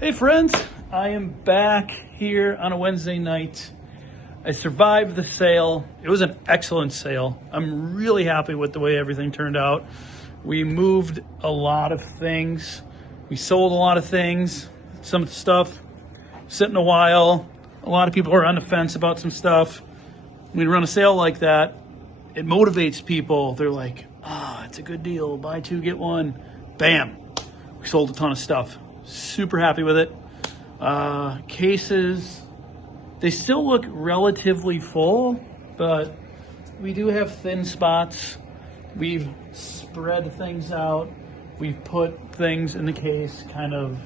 Hey friends, I am back here on a Wednesday night. I survived the sale. It was an excellent sale. I'm really happy with the way everything turned out. We moved a lot of things. We sold a lot of things. Some of the stuff sitting a while. A lot of people are on the fence about some stuff. When we run a sale like that, it motivates people. They're like, it's a good deal. Buy two, get one. Bam. We sold a ton of stuff. Super happy with it. Cases, they still look relatively full, but we do have thin spots. We've spread things out. We've put things in the case kind of,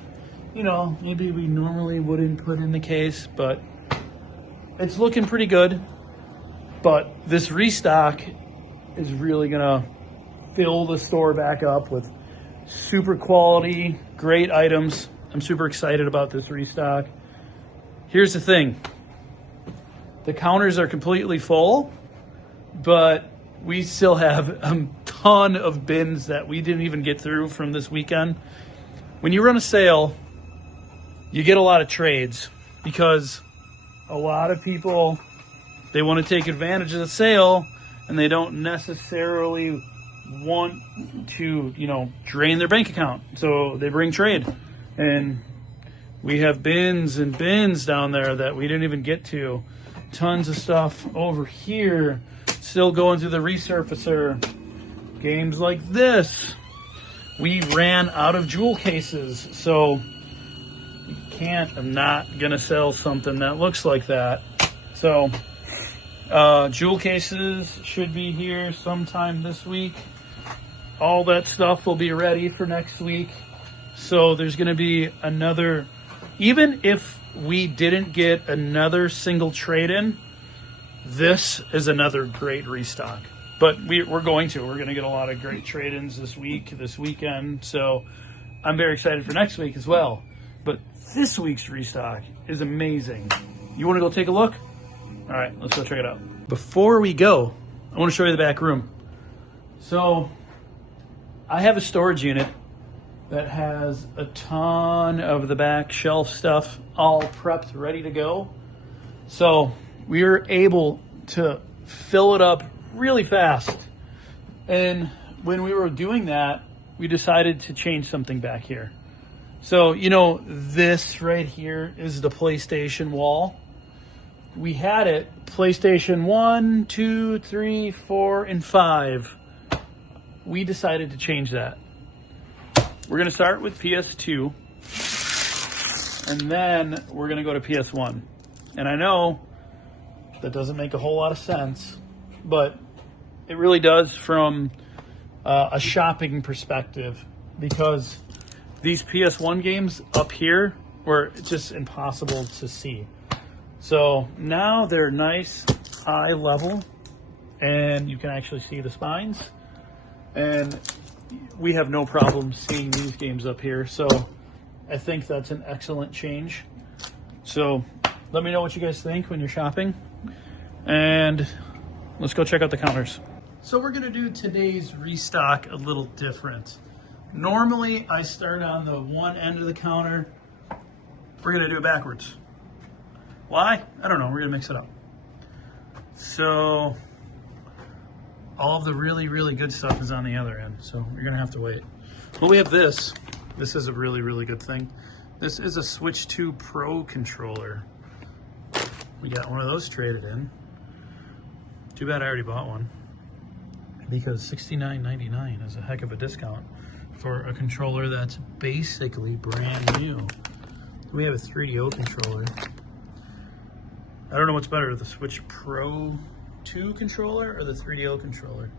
maybe we normally wouldn't put in the case, but it's looking pretty good. But this restock is really gonna fill the store back up with super quality, great items. I'm super excited about this restock. Here's the thing. The counters are completely full, but we still have a ton of bins that we didn't even get through from this weekend. When you run a sale, you get a lot of trades because a lot of people, they want to take advantage of the sale and they don't necessarily want to, drain their bank account. So they bring trade. And we have bins and bins down there that we didn't even get to. Tons of stuff over here, still going through the resurfacer. Games like this. We ran out of jewel cases, so I'm not gonna sell something that looks like that. So jewel cases should be here sometime this week. All that stuff will be ready for next week. So there's going to be another, even if we didn't get another single trade-in, this is another great restock. But we're going to get a lot of great trade-ins this weekend. So I'm very excited for next week as well. But this week's restock is amazing. You want to go take a look? All right, let's go check it out. Before we go, I want to show you the back room. So I have a storage unit that has a ton of the back shelf stuff all prepped, ready to go. So we were able to fill it up really fast. And when we were doing that, we decided to change something back here. So, this right here is the PlayStation wall. We had it PlayStation 1, 2, 3, 4, and 5. We decided to change that. We're going to start with PS2, and then we're going to go to PS1. And I know that doesn't make a whole lot of sense, but it really does from a shopping perspective, because these PS1 games up here were just impossible to see. So now they're nice, high level, and you can actually see the spines. And we have no problem seeing these games up here. So I think that's an excellent change. So let me know what you guys think when you're shopping. And let's go check out the counters. So we're gonna do today's restock a little different. Normally I start on the one end of the counter. We're gonna do it backwards. Why? I don't know, we're gonna mix it up. So all of the really, really good stuff is on the other end, so you're gonna have to wait. But we have this. This is a really, really good thing. This is a Switch 2 Pro controller. We got one of those traded in. Too bad I already bought one, because $69.99 is a heck of a discount for a controller that's basically brand new. We have a 3DO controller. I don't know what's better, the Switch Pro 2 controller or the 3DO controller.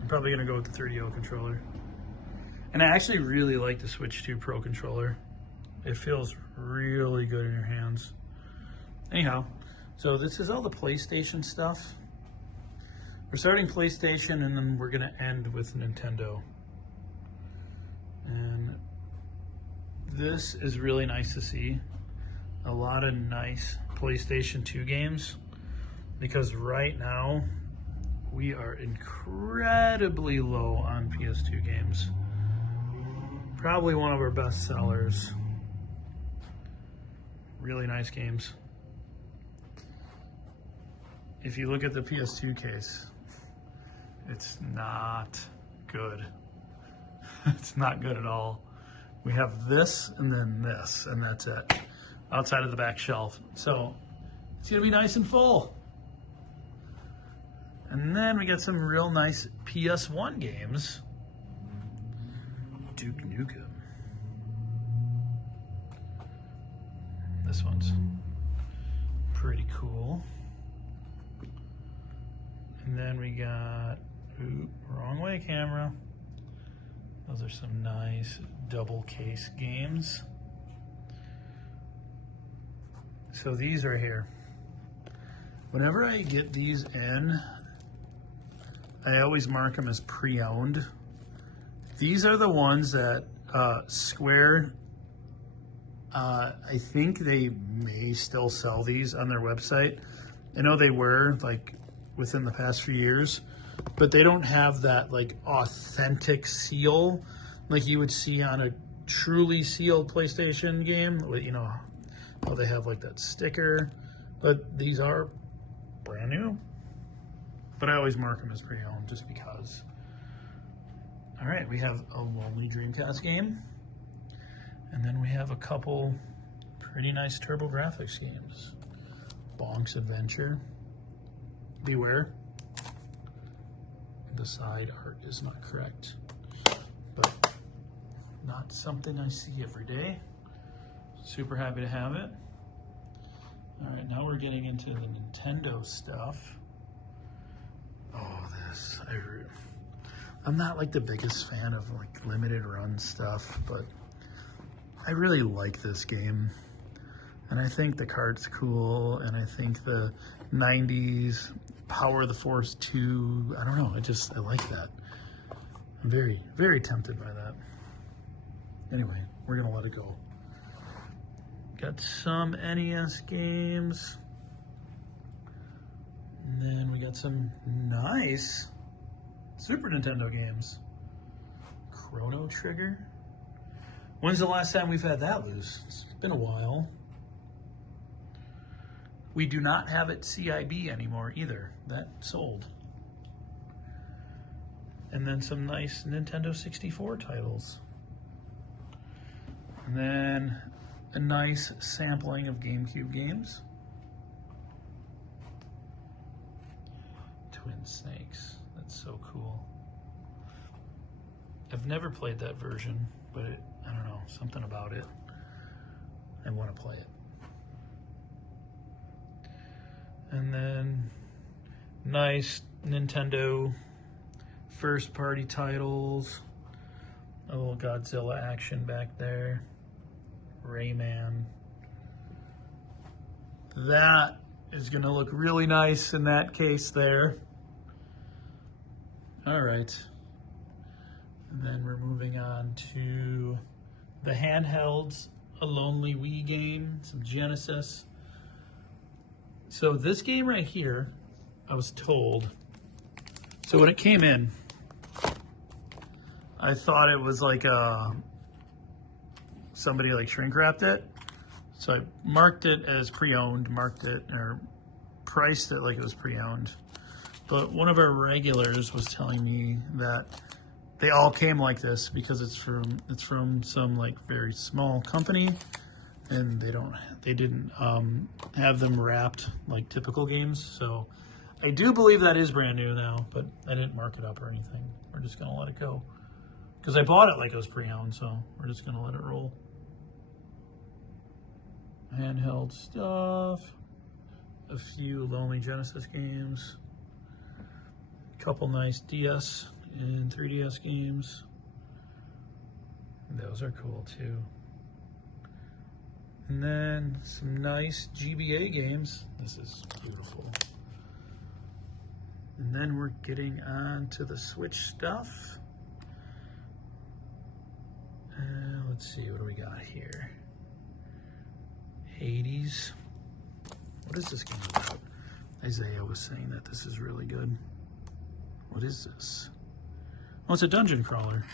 I'm probably gonna go with the 3DO controller. And I actually really like the Switch 2 Pro controller. It feels really good in your hands. Anyhow, so this is all the PlayStation stuff. We're starting PlayStation and then we're gonna end with Nintendo. And this is really nice to see. A lot of nice PlayStation 2 games, because right now we are incredibly low on PS2 games. Probably one of our best sellers. Really nice games. If you look at the PS2 case, it's not good. It's not good at all. We have this and then this, and that's it. Outside of the back shelf. So it's gonna be nice and full. And then we got some real nice PS1 games. Duke Nukem. This one's pretty cool. And then we got, ooh, wrong way camera. Those are some nice double case games. So these are here. Whenever I get these in, I always mark them as pre-owned. These are the ones that Square, I think they may still sell these on their website. I know they were like within the past few years, but they don't have that like authentic seal like you would see on a truly sealed PlayStation game. You know, how they have like that sticker, but these are brand new. But I always mark them as pre-owned just because. All right, we have a Lonely Dreamcast game. And then we have a couple pretty nice TurboGrafx games. Bonk's Adventure. Beware. The side art is not correct, but not something I see every day. Super happy to have it. All right, now we're getting into the Nintendo stuff. Oh, this, I'm not like the biggest fan of like limited run stuff, but I really like this game. And I think the card's cool, and I think the 90s Power of the Force 2, I don't know, I like that. I'm very, very tempted by that. Anyway, we're gonna let it go. Got some NES games. And then we got some nice Super Nintendo games. Chrono Trigger. When's the last time we've had that loose? It's been a while. We do not have it CIB anymore either. That sold. And then some nice Nintendo 64 titles. And then a nice sampling of GameCube games. Twin Snakes. That's so cool. I've never played that version, but I don't know, something about it. I want to play it. And then nice Nintendo first party titles. A little Godzilla action back there. Rayman. That is going to look really nice in that case there. All right. And then we're moving on to the handhelds, a Lonely Wii game, some Genesis. So this game right here, I was told, so when it came in, I thought it was like somebody like shrink wrapped it. So I marked it as pre-owned, or priced it like it was pre-owned. But one of our regulars was telling me that they all came like this because it's from some like very small company, and they didn't have them wrapped like typical games. So I do believe that is brand new now, but I didn't mark it up or anything. We're just gonna let it go because I bought it like it was pre-owned, so we're just gonna let it roll. Handheld stuff, a few Lonely Genesis games, a couple nice DS and 3DS games. Those are cool too. And then some nice GBA games. This is beautiful. And then we're getting on to the Switch stuff. Let's see, what do we got here? Hades. What is this game about? Isaiah was saying that this is really good. What is this? Oh, it's a dungeon crawler.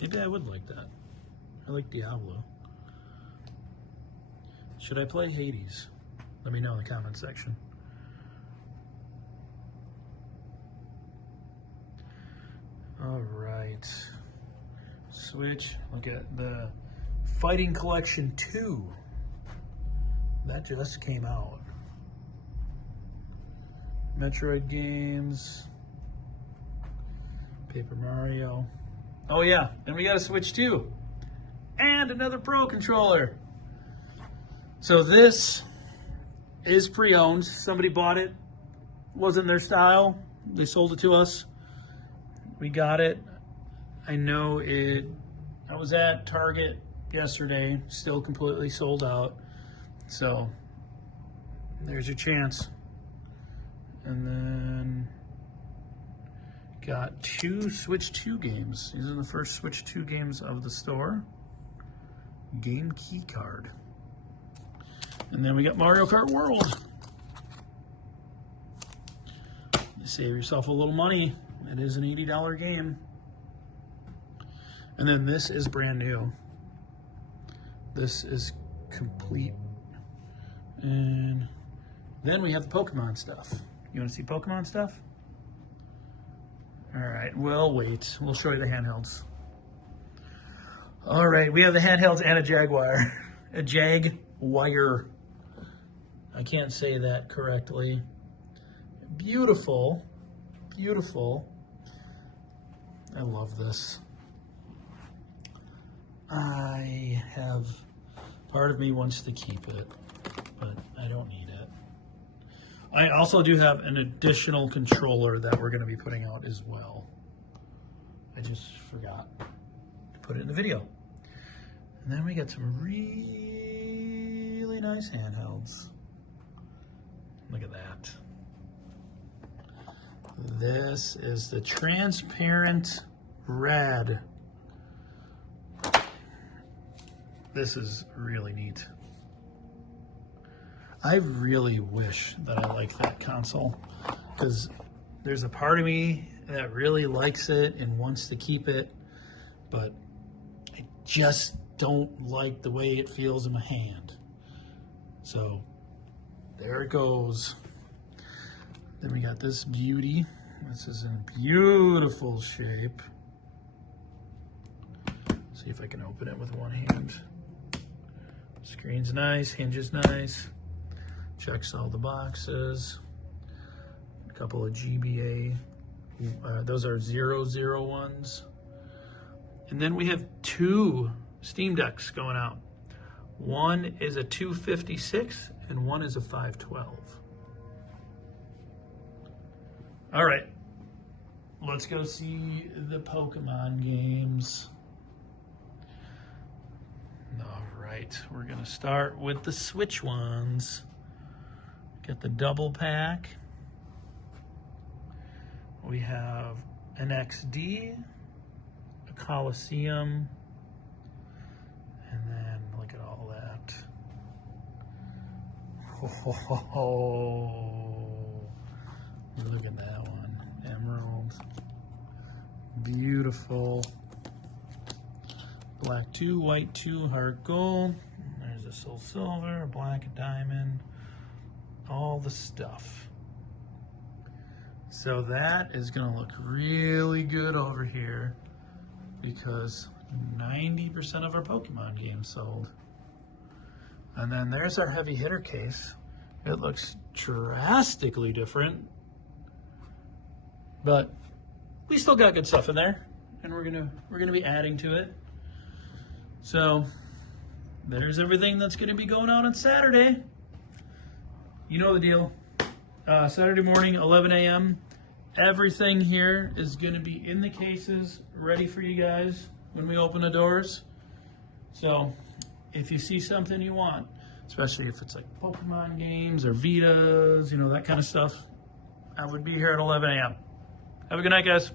Maybe I would like that. I like Diablo. Should I play Hades? Let me know in the comment section. All right. Switch. Look at the Fighting Collection 2. That just came out. Metroid games. Paper Mario. Oh yeah, and we got a Switch 2. And another Pro controller. So this is pre-owned. Somebody bought it. Wasn't their style. They sold it to us. We got it. I know it. I was at Target yesterday. Still completely sold out. So there's your chance. And then got 2 Switch 2 games. These are the first Switch 2 games of the store. Game key card. And then we got Mario Kart World. You save yourself a little money. It is an $80 game. And then this is brand new. This is complete. And then we have the Pokemon stuff. You want to see Pokemon stuff? All right, we'll wait. We'll show you the handhelds. All right, we have the handhelds and a Jaguar. A Jaguar. I can't say that correctly. Beautiful. Beautiful. I love this. I have, part of me wants to keep it, but I don't need it. I also do have an additional controller that we're going to be putting out as well. I just forgot to put it in the video. And then we got some really nice handhelds. Look at that. This is the transparent red. This is really neat. I really wish that I liked that console, because there's a part of me that really likes it and wants to keep it, but I just don't like the way it feels in my hand. So there it goes. Then we got this beauty. This is in a beautiful shape. See if I can open it with one hand. Screen's nice, hinge is nice. Checks all the boxes. A couple of GBA. Those are 001s. And then we have 2 Steam Decks going out. One is a 256 and one is a 512. All right, let's go see the Pokemon games. All right, we're gonna start with the Switch ones. Get the double pack. We have an XD, a Coliseum, and then look at all that. Oh, look at that one. Emerald. Beautiful. Black 2, white 2, heart gold. There's a soul silver, a black diamond. All the stuff. So that is going to look really good over here because 90% of our Pokemon games sold. And then there's our heavy hitter case. It looks drastically different, but we still got good stuff in there, and we're gonna be adding to it. So there's everything that's gonna be going on Saturday. You know the deal. Saturday morning, 11 a.m. Everything here is going to be in the cases, ready for you guys when we open the doors. So if you see something you want, especially if it's like Pokemon games or Vitas, you know, that kind of stuff, I would be here at 11 a.m. Have a good night, guys.